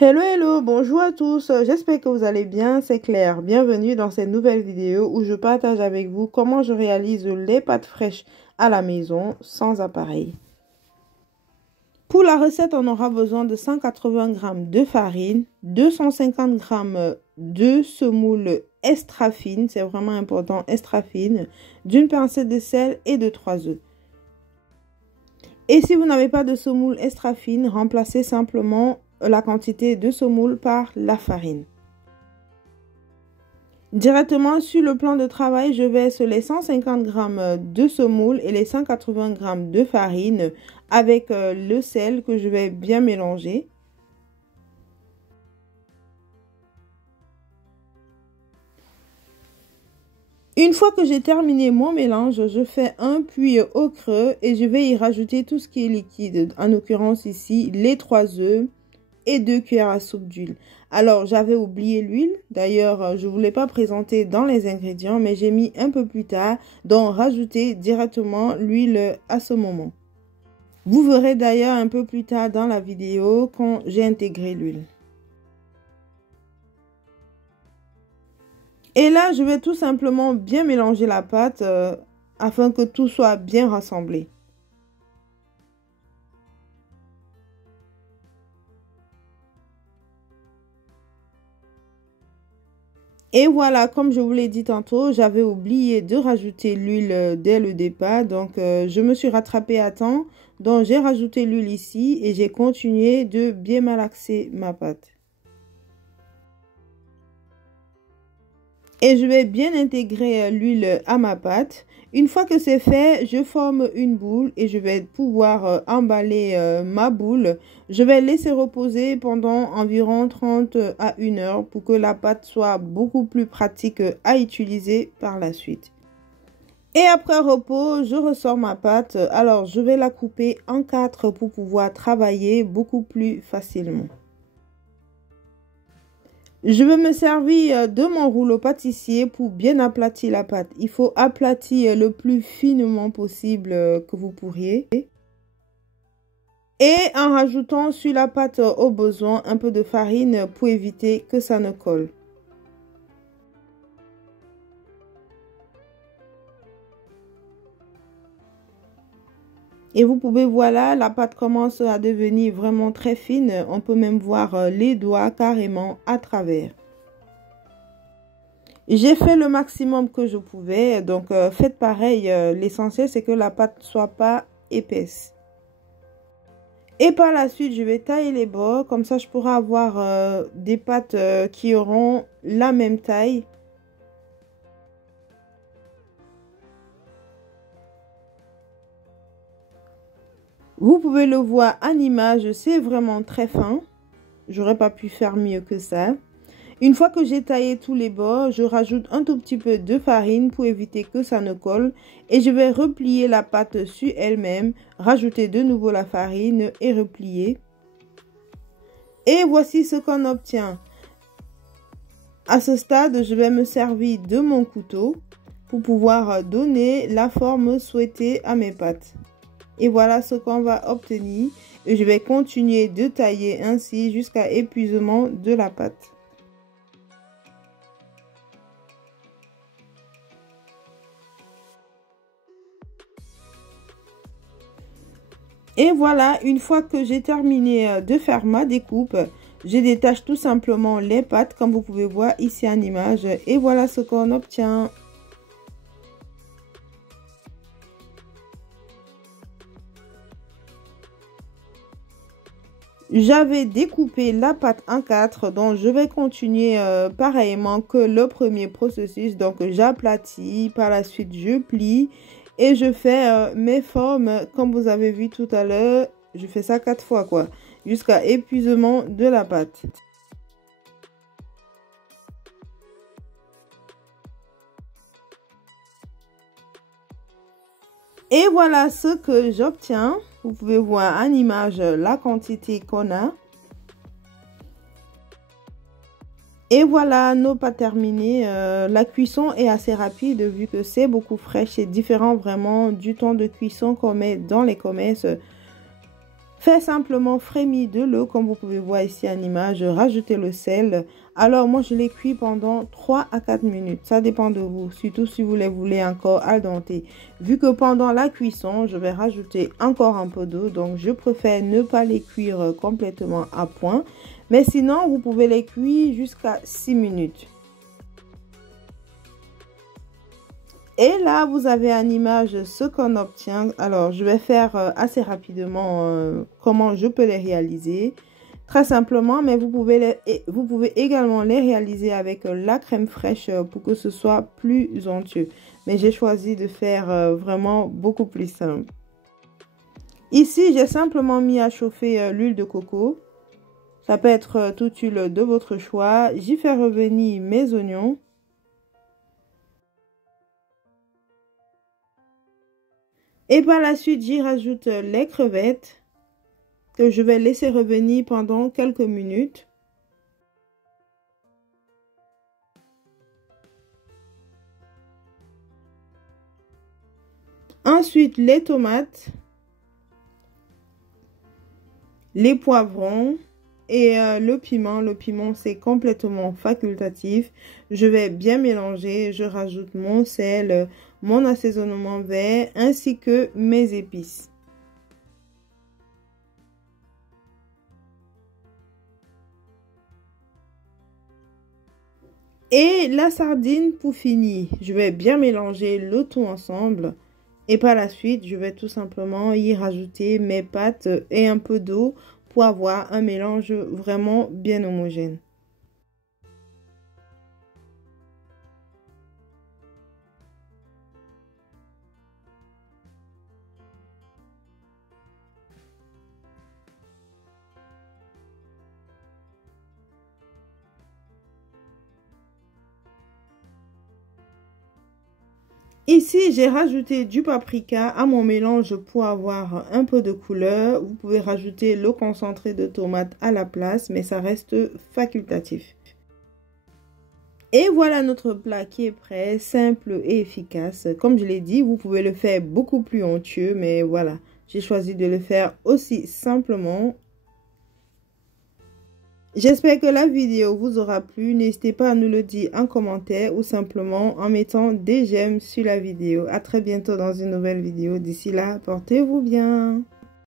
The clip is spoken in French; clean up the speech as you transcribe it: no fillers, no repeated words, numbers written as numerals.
Hello, hello, bonjour à tous, j'espère que vous allez bien, c'est Claire. Bienvenue dans cette nouvelle vidéo où je partage avec vous comment je réalise les pâtes fraîches à la maison sans appareil. Pour la recette, on aura besoin de 180 g de farine, 250 g de semoule extra fine, c'est vraiment important, extra fine, d'une pincée de sel et de 3 œufs. Et si vous n'avez pas de semoule extra fine, remplacez simplement la quantité de semoule par la farine. Directement sur le plan de travail, je verse les 150 g de semoule et les 180 g de farine avec le sel que je vais bien mélanger. Une fois que j'ai terminé mon mélange, je fais un puits au creux et je vais y rajouter tout ce qui est liquide. En l'occurrence ici, les 3 œufs et 2 cuillères à soupe d'huile. Alors, j'avais oublié l'huile. D'ailleurs, je ne voulais pas présenter dans les ingrédients, mais j'ai mis un peu plus tard, donc rajouter directement l'huile à ce moment. Vous verrez d'ailleurs un peu plus tard dans la vidéo quand j'ai intégré l'huile. Et là, je vais tout simplement bien mélanger la pâte afin que tout soit bien rassemblé. Et voilà, comme je vous l'ai dit tantôt, j'avais oublié de rajouter l'huile dès le départ. Donc, je me suis rattrapée à temps. Donc, j'ai rajouté l'huile ici et j'ai continué de bien malaxer ma pâte. Et je vais bien intégrer l'huile à ma pâte. Une fois que c'est fait, je forme une boule et je vais pouvoir emballer ma boule. Je vais laisser reposer pendant environ 30 à 1 heure pour que la pâte soit beaucoup plus pratique à utiliser par la suite. Et après repos, je ressors ma pâte. Alors, je vais la couper en 4 pour pouvoir travailler beaucoup plus facilement. Je vais me servir de mon rouleau pâtissier pour bien aplatir la pâte. Il faut aplatir le plus finement possible que vous pourriez. Et en rajoutant sur la pâte au besoin un peu de farine pour éviter que ça ne colle. Et vous pouvez voir là, la pâte commence à devenir vraiment très fine. On peut même voir les doigts carrément à travers. J'ai fait le maximum que je pouvais. Donc, faites pareil. L'essentiel, c'est que la pâte ne soit pas épaisse. Et par la suite, je vais tailler les bords. Comme ça, je pourrai avoir des pâtes qui auront la même taille. Vous pouvez le voir en image, c'est vraiment très fin. J'aurais pas pu faire mieux que ça. Une fois que j'ai taillé tous les bords, je rajoute un tout petit peu de farine pour éviter que ça ne colle. Et je vais replier la pâte sur elle-même, rajouter de nouveau la farine et replier. Et voici ce qu'on obtient. À ce stade, je vais me servir de mon couteau pour pouvoir donner la forme souhaitée à mes pâtes. Et voilà ce qu'on va obtenir. Et je vais continuer de tailler ainsi jusqu'à épuisement de la pâte. Et voilà, une fois que j'ai terminé de faire ma découpe, je détache tout simplement les pâtes comme vous pouvez voir ici en image. Et voilà ce qu'on obtient. J'avais découpé la pâte en 4, donc je vais continuer pareillement que le premier processus. Donc j'aplatis, par la suite je plie et je fais mes formes comme vous avez vu tout à l'heure. Je fais ça 4 fois quoi, jusqu'à épuisement de la pâte. Et voilà ce que j'obtiens. Vous pouvez voir en image la quantité qu'on a. Et voilà nos pâtes terminées. La cuisson est assez rapide vu que c'est beaucoup fraîche. C'est différent vraiment du temps de cuisson qu'on met dans les commerces. Faites simplement frémir de l'eau, comme vous pouvez voir ici en image. Rajoutez le sel. Alors, moi, je les cuis pendant 3 à 4 minutes. Ça dépend de vous, surtout si vous les voulez encore al dente. Vu que pendant la cuisson, je vais rajouter encore un peu d'eau. Donc, je préfère ne pas les cuire complètement à point. Mais sinon, vous pouvez les cuire jusqu'à 6 minutes. Et là, vous avez en image ce qu'on obtient. Alors, je vais faire assez rapidement comment je peux les réaliser. Très simplement, mais vous pouvez également les réaliser avec la crème fraîche pour que ce soit plus onctueux. Mais j'ai choisi de faire vraiment beaucoup plus simple. Ici, j'ai simplement mis à chauffer l'huile de coco. Ça peut être toute huile de votre choix. J'y fais revenir mes oignons. Et par la suite, j'y rajoute les crevettes que je vais laisser revenir pendant quelques minutes. Ensuite, les tomates, les poivrons et le piment. Le piment, c'est complètement facultatif. Je vais bien mélanger. Je rajoute mon sel, mon assaisonnement vert ainsi que mes épices. Et la sardine pour finir. Je vais bien mélanger le tout ensemble. Et par la suite, je vais tout simplement y rajouter mes pâtes et un peu d'eau pour avoir un mélange vraiment bien homogène. Ici, j'ai rajouté du paprika à mon mélange pour avoir un peu de couleur. Vous pouvez rajouter le concentré de tomate à la place, mais ça reste facultatif. Et voilà notre plat qui est prêt, simple et efficace. Comme je l'ai dit, vous pouvez le faire beaucoup plus onctueux, mais voilà, j'ai choisi de le faire aussi simplement. J'espère que la vidéo vous aura plu. N'hésitez pas à nous le dire en commentaire ou simplement en mettant des j'aime sur la vidéo. À très bientôt dans une nouvelle vidéo. D'ici là, portez-vous bien.